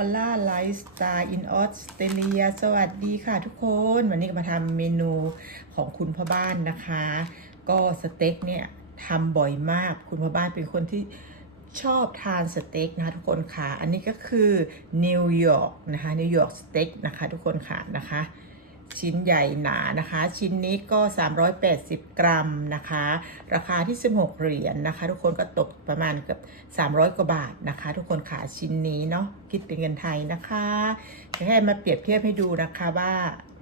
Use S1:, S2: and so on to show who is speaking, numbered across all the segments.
S1: อลล่าไลฟ์สไตล์อินออสเตรเลียสวัสดีค่ะทุกคน วันนี้ก็มาทำเมนูของคุณพ่อบ้านนะคะ ก็สเต็กเนี่ยทำบ่อยมากคุณพ่อบ้านเป็นคนที่ชอบทานสเต็กนะคะทุกคนค่ะ อันนี้ก็คือนิวยอร์กนะคะนิวยอร์กสเต็กนะคะทุกคนค่ะนะคะ ชิ้นใหญ่หนานะคะ ชิ้นนี้ก็ 380 กรัมนะคะ ราคาที่ 16 เหรียญนะคะ ทุกคนก็ตกประมาณเกือบ300 กว่าบาทนะคะ ทุกคนขาชิ้นนี้เนาะคิดเป็นเงินไทยนะคะแค่มาเปรียบเทียบให้ดูนะคะว่า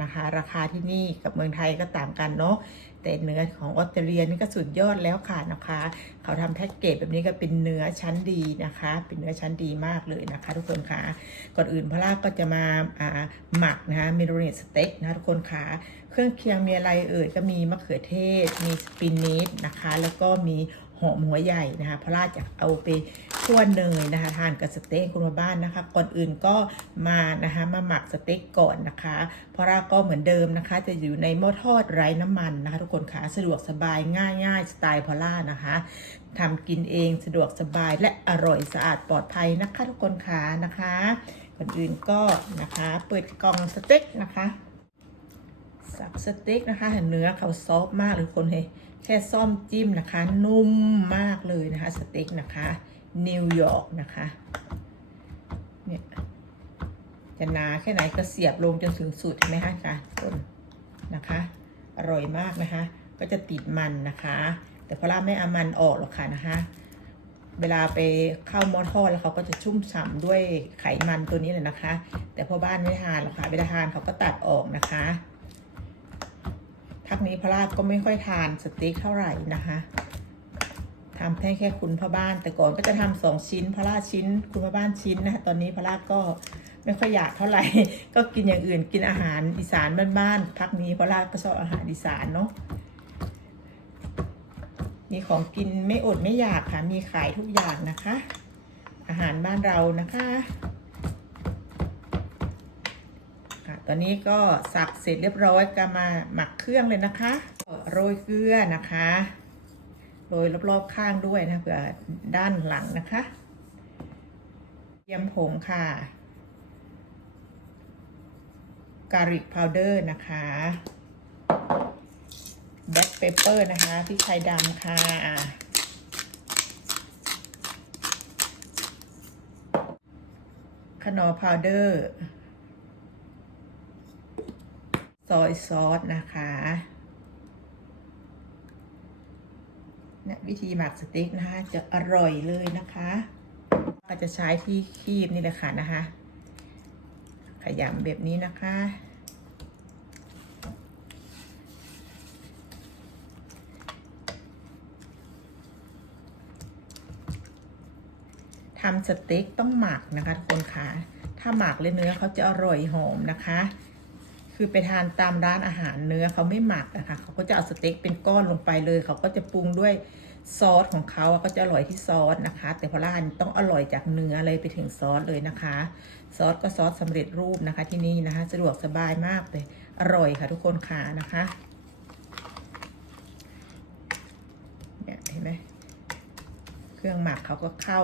S1: นะคะ ราคาที่นี่กับเมืองไทยก็ต่างกันเนาะแต่เนื้อของออสเตรเลียนี่ก็สุดยอดแล้วค่ะนะคะ เขาทำแพ็กเกจแบบนี้ก็เป็นเนื้อชั้นดีนะคะ เป็นเนื้อชั้นดีมากเลยนะคะ ทุกคนค่ะก่อนอื่นพระราก็จะมาหมักนะคะเมนูเนตสเต็กนะคะทุกคนค่ะเครื่องเคียงมีอะไรเอ่ยก็มีมะเขือเทศ มีสปินเนตนะคะ แล้วก็มีหอมหัวใหญ่นะคะพระราจะเอาไปคั่วเนยนะคะ ทานกับสเต็กคุณบ้านนะคะ ก่อนอื่นก็มานะคะมาหมักสเต็กก่อนนะคะพระราก็เหมือนเดิมนะคะ จะอยู่ในหม้อทอดไร้น้ำมันนะคะ ทุกคนค่ะสะดวกสบายง่ายๆสไตล์พระรานะคะทำกินเองสะดวกสบายและอร่อยสะอาดปลอดภัยนะคะ ทุกคนค่ะนะคะก่อนอื่นก็นะคะเปิดกล่องสเต็กนะคะสับสเต็กนะคะเนื้อเขาซอฟมากเลยคนเฮ้ แค่ซ่อมจิ้มนะคะ นุ่มมากเลยนะคะ สเต็กนะคะนิวยอร์กนะคะเนี่ยจะหนาแค่ไหนก็เสียบลงจนถึงสุดเห็นไหมคะค่ะคนนะคะ อร่อยมากนะคะ ก็จะติดมันนะคะ แต่พอล่าไม่เอามันออกหรอกค่ะนะคะ เวลาไปเข้าหม้อทอดแล้วเขาก็จะชุ่มฉ่ำด้วยไขมันตัวนี้เลยนะคะ แต่พ่อบ้านไม่ทานหรอกค่ะเวลาทานเขาก็ตัดออกนะคะ พักนี้พระราชก็ไม่ค่อยทานสเต็กเท่าไหร่นะคะทำแค่แค่คุณพ่อบ้าน แต่ก่อนก็จะทำสองชิ้นพระราชชิ้น คุณพ่อบ้านชิ้นนะคะตอนนี้พระราชก็ไม่ค่อยอยากเท่าไหร่ ก็กินอย่างอื่นกินอาหารอีสานบ้านๆพักนี้พระราชก็ชอบอาหารอีสานเนาะมีของกินไม่อดไม่อยากค่ะมีขายทุกอย่างนะคะ อาหารบ้านเรานะคะ ตอนนี้ก็สับเสร็จเรียบร้อยก็มาหมักเครื่องเลยนะคะโรยเกลือนะคะโรยรอบๆข้างด้วยนะเผื่อด้านหลังนะคะเยียมผงค่ะการิกพาวเดอร์นะคะแบล็คเปเปอร์นะคะพริกไทยดำค่ะขนอพาวเดอร์ อยซอสนะคะนี่วิธีหมักสเต็กนะคะ จะอร่อยเลยนะคะก็จะใช้ที่คีบนี่แหละค่ะนะคะ ขยำแบบนี้นะคะ ทำสเต็กต้องหมักนะคะทุกคนคะถ้าหมักเลยเนื้อเขาจะอร่อยหอมนะคะ คือไปทานตามร้านอาหารเนื้อเขาไม่หมักนะคะเขาก็จะเอาสเต็กเป็นก้อนลงไปเลย เขาก็จะปรุงด้วยซอสของเขาก็จะอร่อยที่ซอสนะคะ แต่พอร้านต้องอร่อยจากเนื้อเลยไปถึงซอสเลยนะคะ ซอสก็ซอสสำเร็จรูปนะคะที่นี่นะคะ สะดวกสบายมากเลยอร่อยค่ะทุกคนค่ะนะคะเนี่ยเห็นไหมเครื่องหมักเขาก็เข้า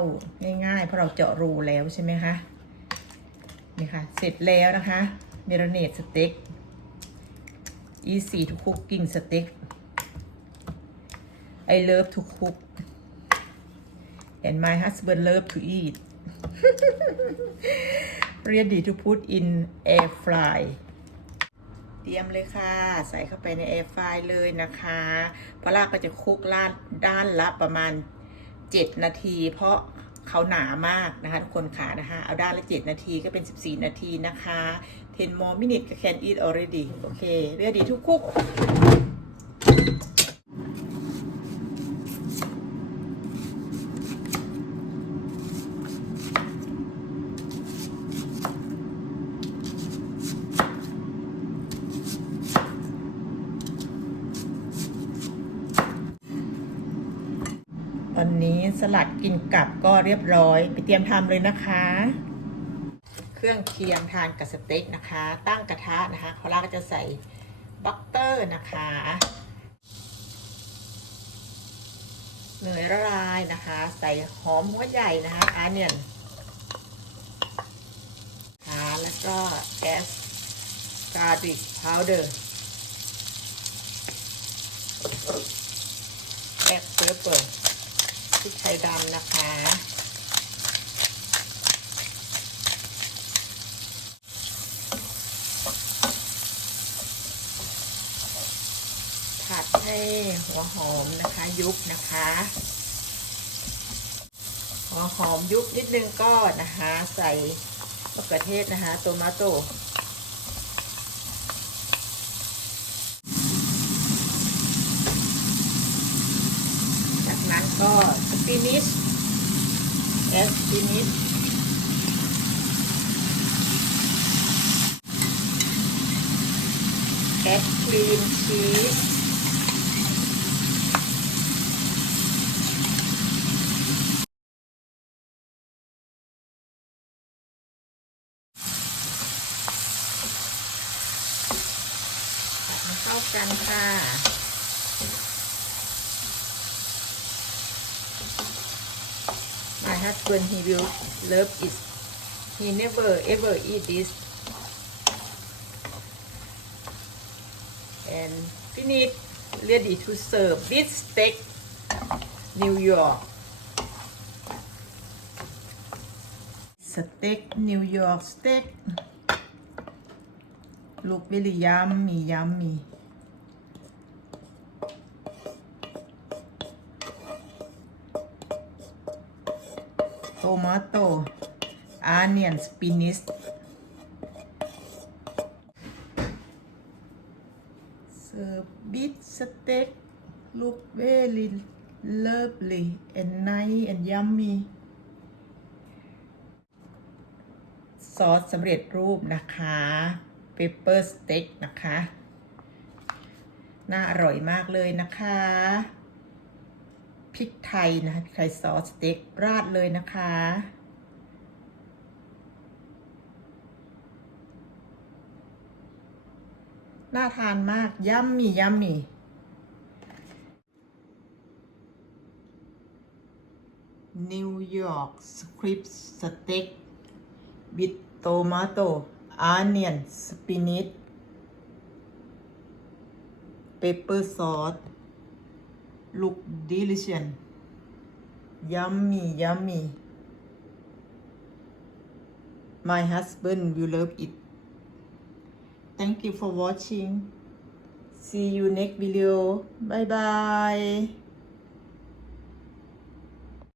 S1: ง่ายๆเพราะเราเจาะรูแล้วใช่ไหมคะนี่ค่ะเสร็จแล้วนะคะ เมรเนตสเต็ก easy to cooking steak I love to cook and my husband love to eat ready to put in air fry เตรียมเลยค่ะ ใส่เข้าไปในแอร์ฟรายเลยนะคะพระลาก็จะคุกลาดด้านละประมาณ 7 นาที เพราะ เขาหนามากนะคะทุกคนขานะคะ เอาด้านละ 7 นาทีก็เป็น 14 นาทีนะคะ 10 more minutes can eat already โอเค เรียดีทุกคุก อนนี้สลัดกินกับก็เรียบร้อย ไปเตรียมทำเลยนะคะ เครื่องเคียงทานกับสเต็กนะคะ ตั้งกระทะนะคะเขาลาก็จะใส่บัตเตอร์นะคะเนยละลายนะคะ ใส่หอมหัวใหญ่นะคะอาเนียนก็ add garlic powder black pepper พริก พริกไทยดำนะคะ ผัดให้หัวหอมนะคะ ยุบนะคะ หัวหอมยุบนิดนึงก็นะคะ ใส่มะเขือเทศนะคะโตมาโต จาก นั้นก็สปินิชแอสปินิชแอดครีมชีสผัดให้เข้ากันค่ะ My husband he will love it he never ever eat this and finish ready to serve this steak New York สเต็กนิวยอร์กสเต็ก look really yummy yummy โตมาโตอาเนียนสปินิสเซิร์ฟบิทสเต็กลูกเวลิเลิฟลี่แอนไนแอนยัมมี่ซอสสำเร็จรูปนะคะเปเปอร์สเต็กนะคะ น่าอร่อยมากเลยนะคะ พริกไทยนะคะพริกไทยซอสสเต็กราดเลยนะคะ น่าทานมาก ยัมมี่ยัมมี่นิวยอร์กสคริปสเต็ก with tomato, onion, spinach, pepper sauce. Look delicious. Yummy, yummy. My husband will love it. Thank you for watching. See you next video. Bye bye.